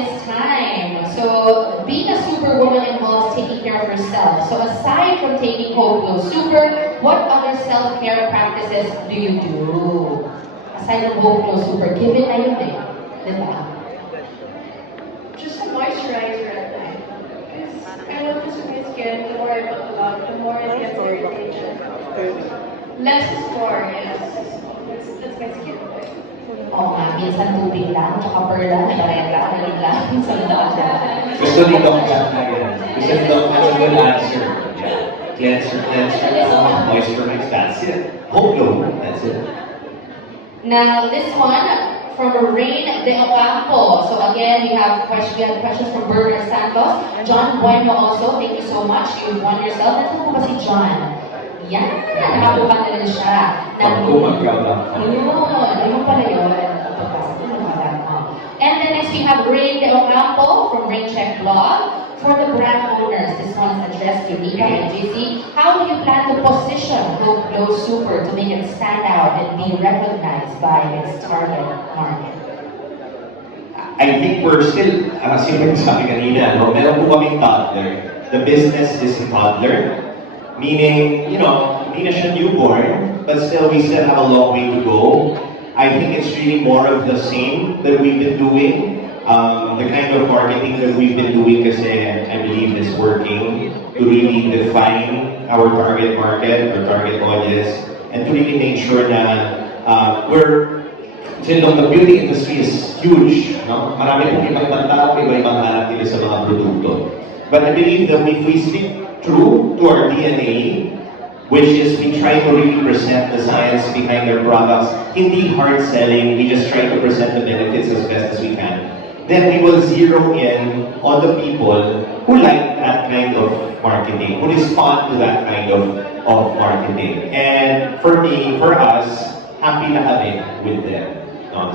is time. So being a superwoman involves taking care of herself. So aside from taking Hope Glow Super, what other self-care practices do you do? Aside from Hope Glow Super, give it na yun eh. Diba? Just a moisturizer at night. Because I notice with my skin, the more I put a lot, the more it gets irritated. Less is more, yes. That's my skin. Oo nga, minsan tubig lang, tsaka perla, bareta, ganun lang, sa dada. Gusto ni Doc Kat na yan. Gusto ni Doc Kat a good answer. Yeah. Cleanser, moisturize, that's it. Hope Glow, that's it. Now, this one from Rain De Ocampo. So again, we have questions from Bernard Santos. John Bueno also, thank you so much. You've won yourself. Nasaan po ba si John? Yan, nakakuha na rin siya. Ayun pala yun. And then next we have Rain De Ocampo from Rain Check Blog. For the brand owners, this one is addressed to Nika and JC. How do you plan to position Hope Glow Super to make it stand out and be recognized by its target market? I think we're still, sino yung sabi kanina, no? Meron po kaming toddler. The business is a toddler. Meaning, you know, hindi na siya newborn, but still we still have a long way to go. I think it's really more of the same that we've been doing. The kind of marketing that we've been doing kasi I believe is working to really define our target market, our target audience, and to really make sure that the beauty industry is huge. No? Marami pong ibang tao, iba-ibang hanap nila sa mga produkto. But I believe that if we stick true to our DNA, which is we try to really present the science behind our products, hindi hard selling, we just try to present the benefits as best as we can, then we will zero in on the people who like that kind of marketing, who respond to that kind of marketing. And for me, for us, happy na kami with them.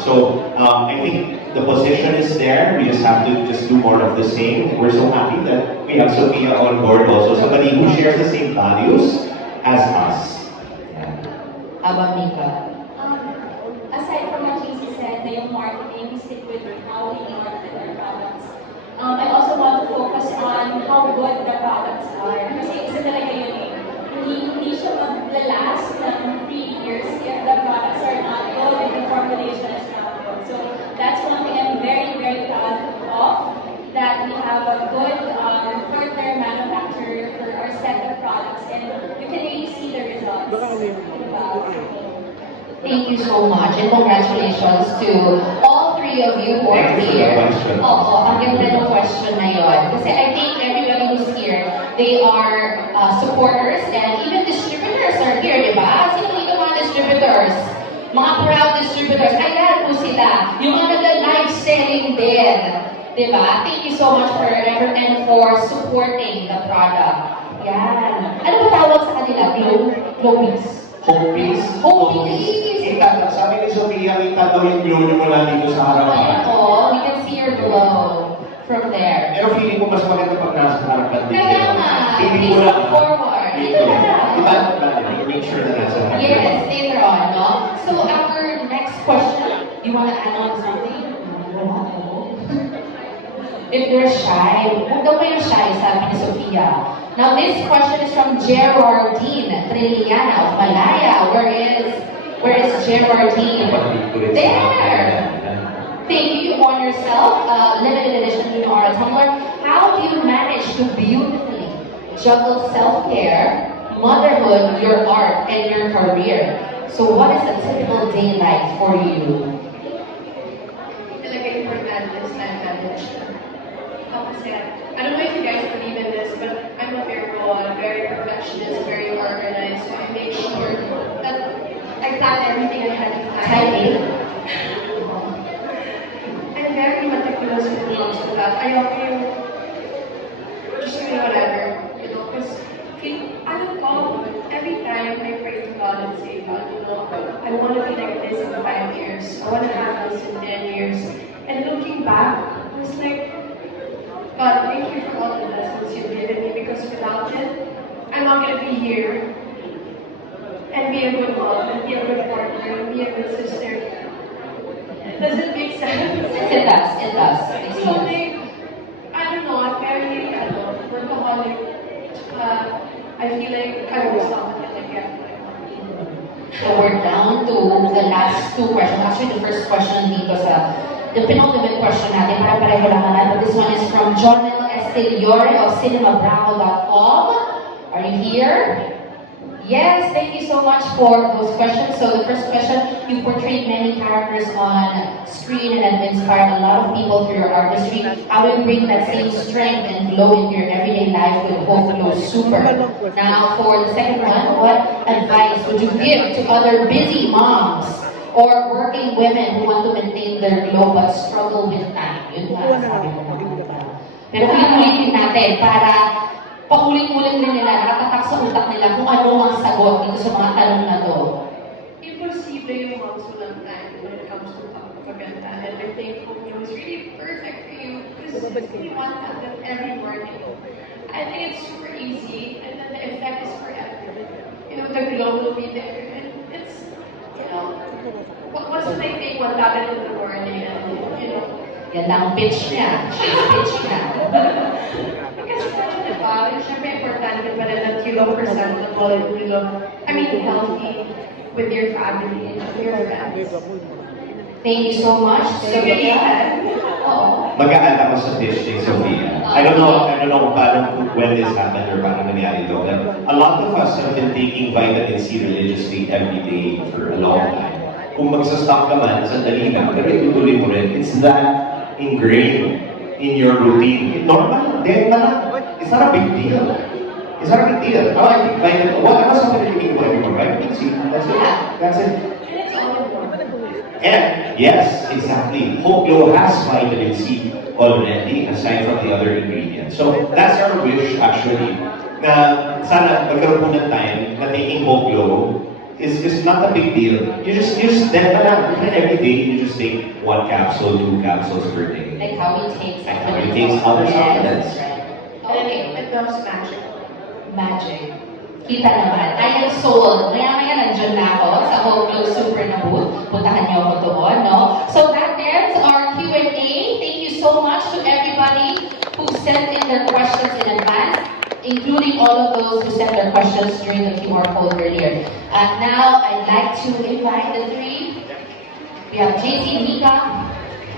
So I think the position is there. We just have to do more of the same. We're so happy that we have Sophia on board also, somebody who shares the same values as us. How about Nika? Aside from what Casey said, na yung marketing, we stick with how we market our products. I also want to focus on how good the products are. Kasi isa talaga yun eh. Hindi siya mag-last ng 3 years if the products are not good, if the formulation is not good. So that's one thing I'm very, very proud of, that we have a good partner manufacturer for our set of products, and you can really see the results. Thank you so much, and congratulations to all three of you who are here. Oo, ang ganda ng question na yun. Kasi I think everybody who's here, they are supporters, and even distributors are here, di ba? Sino dito mga distributors? Mga proud distributors. Ayan po sila. Yung mga nag-live selling din. Di ba? Thank you so much for your effort and for supporting the product. Yan. Ano ba tawag sa kanila? Glowies? Hopepies. Hopepies. Sabi ni Sophia, kita daw yung glow niyo mula dito sa harapan. Oo, we can see your glow from there. Pero feeling ko mas maganda pag nasa harapan din. Kaya nga, Feeling please ko lang. look forward. Dito. Diba? Make sure na nasa harapan. Yes, later on, no? So, our next question, you wanna add on something? If they're shy, huwag daw kayo shy, sabi ni Sophia. Now, this question is from Gerardine Trilliana of Malaya. Where is Gerardine? There! Thank you. You won yourself limited edition Lunara tumbler. How do you manage to beautifully juggle self-care, motherhood, your art, and your career? So what is a typical day like for you? Talaga important is time management. Kasi, I don't know if you guys believe in this, but I'm a very perfectionist, very organized, so I make sure that I plan everything ahead of time. Timing. I'm very meticulous when it comes to that. Ayoko yung just doing whatever, you know, because every time I pray to God and say, God, you know, I want to be like this in 5 years. I want to have this in 10 years. And looking back, I was like, God, thank you for all the lessons you've given me, because without it, I'm not going to be here and be a good mom, and be a good partner, and be a good sister. Does it make sense? It does. So I feel like I was not gonna get what I wanted. So we're down to the last two questions. Actually, the first question dito sa the penultimate question natin, para pareho lang naman. But this one is from Jonel Esteliore of cinemabravo.com. Are you here? Yes, thank you so much for those questions. So the first question, you portrayed many characters on screen and have inspired a lot of people through your artistry. How do you bring that same strength and glow into your everyday life with Hope Glow Super? Now, for the second one, what advice would you give to other busy moms or working women who want to maintain their glow but struggle with time? Yun nga, sabi ko naman. Pero ulitin natin para paulit-ulit din nila, nakatatak sa utak nila kung ano ang sagot dito sa mga tanong na to. Imposible yung moms walang time when it comes to pagpaganda. And I think Hope Glow is really perfect for you because you want that every morning. I think it's super easy and then the effect is forever. You know, the glow will be there. And it's, you know, once I take 1,000 in the morning and, you know, Yan lang ang pitch niya. She's pitch niya. because diba, syempre importante pa rin that you look presentable, you look, I mean, healthy with your family and your friends. Thank you so much. So, yeah. Oo. Mag-add ako sa dish ni Sofia. I don't know kung paano, when this happened or paano nangyari ito. But a lot of us have been taking vitamin C religiously every day for a long time. Kung magsa-stop ka man, sandali na, pero itutuloy mo rin. It's that ingrained in your routine. Normal, then na. It's not a big deal. It's not a big deal. Oh, I think vitamin, what else am I taking for everyone? Vitamin C, that's it. That's it. And it's all in one. And yes, exactly. Hope Glow has vitamin C already, aside from the other ingredients. So that's our wish actually. Na sana magkaroon po ng time na taking Hope Glow is not a big deal. You just then na lang. Every day you just take 1 capsule, 2 capsules per day. Like how he takes Like how he takes other supplements. Okay. It does magic. Magic. Kita naman. I am sold. Maya-maya nandiyan na ako sa Hope Glow Super na booth. Puntahan niyo ako doon, no? So that ends our Q&A. Thank you so much to everybody who sent in their questions in advance, including all of those who sent their questions during the QR code earlier. Now, I'd like to invite the three. We have JC, Mika,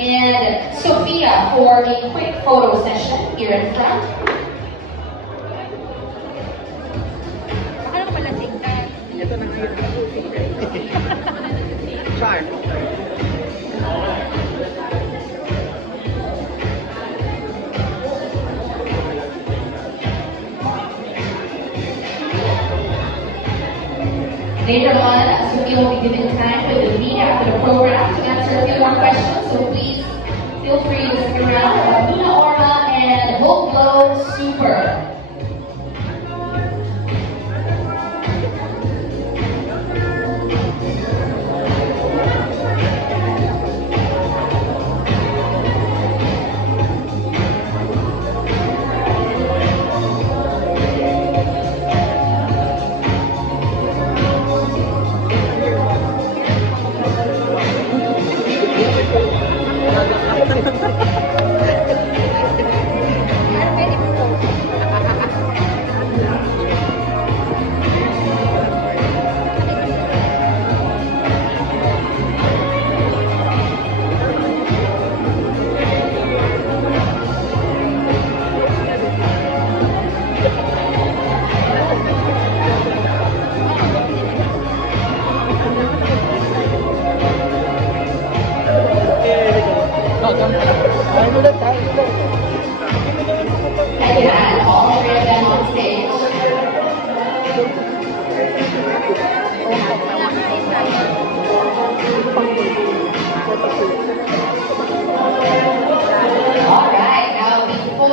and Sophia for a quick photo session here in front. Ito na nga Char. Later on, Sophia will be given time with the media after the program to answer a few more questions, so please feel free to stick around. Luna Aura and Hope Glow Super. Ayan, all three of them on stage. Alright, now before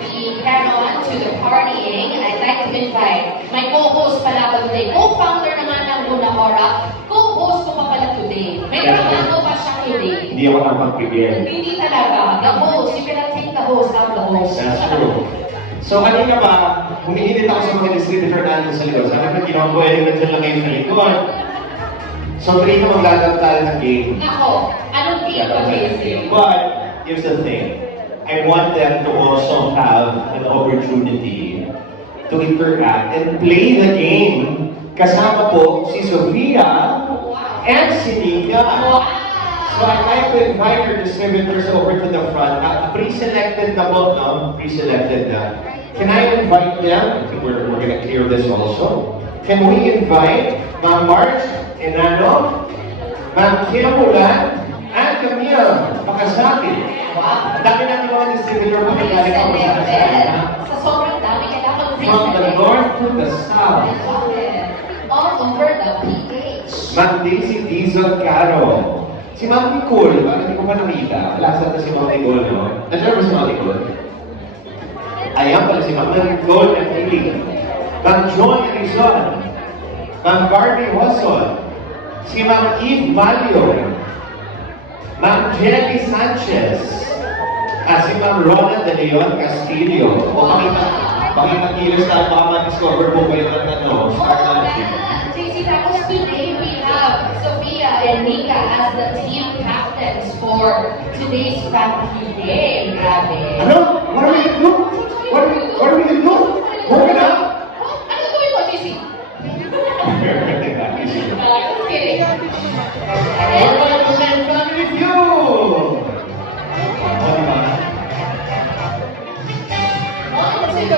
we carry on to the partying, I'd like to invite my co-host pala ko today, co-founder naman ng Luna Aura, co-host ko pa pala today. May trabaho pa siya today. Hindi ako nakapag-prepare. Hindi talaga. The host, you cannot take the host out the host. That's true. So kanina pa, humihinit ako sa mga distributor natin sa likod. Sabi ko, ginawa ko, nandiyan lang kayo sa likod. So, three na maglalantal ng game. Ako, anong game ba kasi? But, here's the thing. I want them to also have an opportunity to interact and play the game. Kasama po si Sofia and si Nika. So I'd like to invite our distributors over to the front. Pre-selected na po, no? Pre-selected na. Can I invite them? I think we're gonna clear this also. Can we invite Ma'am Marge Enano, Ma'am Kim Ulan, and Camille Makasaki? Wow. Ang dami natin mga distributor po na galing ako sa kasama. Sa sobrang dami, kailangan From the north to the south. all over the PH. Ma'am Daisy Dizon Caro. Si Ma'am Nicole, bakit hindi ko pa nakita? Wala sa si Ma'am Nicole, no? Nandiyan ba si Ma'am Nicole? Ayan pala si Ma'am Nicole and Lily. Ma'am John Rizon. Ma'am Barbie Wasson. Si Ma'am Eve Malio. Ma'am Jenny Sanchez. At si Ma'am Rona de Leon Castillo. O pakita-kilos tayo, baka ma-discover po kayo ng ano, start natin. JC, tapos today we have Sophia and Nika as the team captains for today's family day. Grabe. Ano? What are we gonna do? What are we gonna do? Work it out? Ano gawin mo, JC? Just kidding. We're going to let fun with you! On to